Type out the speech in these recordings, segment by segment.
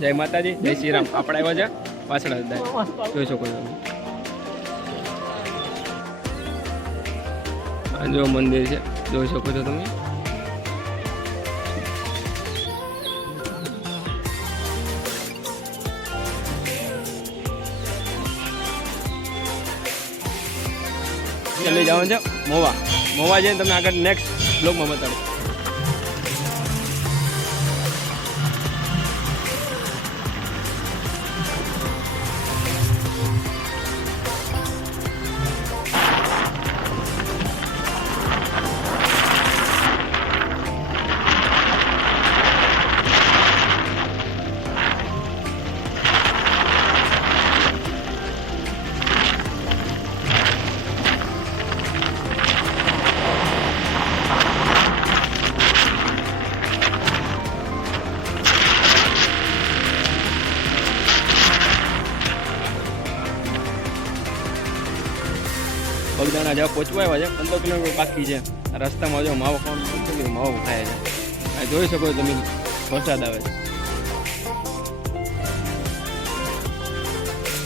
જય માતાજી, જય શ્રી રામ. આપણે આવ્યા છે પાછળ જોઈ શકો છો. આ જો મંદિર છે, જોઈ શકો છો તમે. લઈ જવાનું છે મોવા જઈને તમને આગળ નેક્સ્ટ બ્લોગમાં બતાડું. બગદાણા જવા પહોંચવા આવ્યા છે. 15 કિલોમીટર બાકી છે. રસ્તામાં જો માવો ખાવાનું માવો ખાય છે. આ જોઈ શકો છો તમે, વરસાદ આવે છે.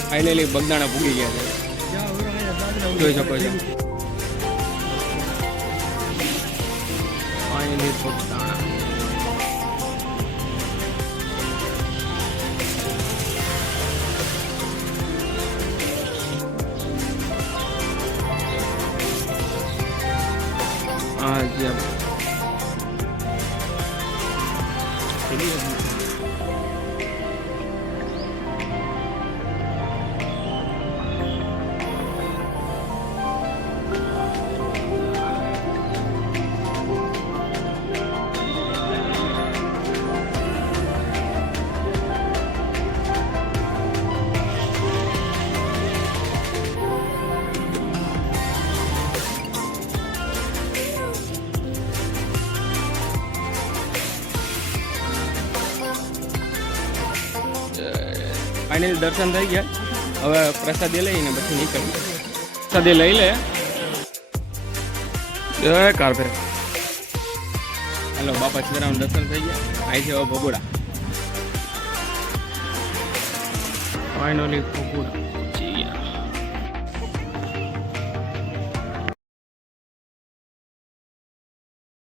ફાઇનલી બગદાણા ભૂગી ગયા છે, જોઈ શકો છો. ફાઇનલી બગદાણા. હા જી ફાઇનલી દર્શન થઈ ગયા. હવે પ્રસાદી લઈને પછી નીકળીએ. પ્રસાદી લઈ લે. જય કારભેર. હાલો, બાપા સીતારામ દર્શન થઈ ગયા. અહીં છે હવે ભગોડા. ફાઇનલી ભગોડા.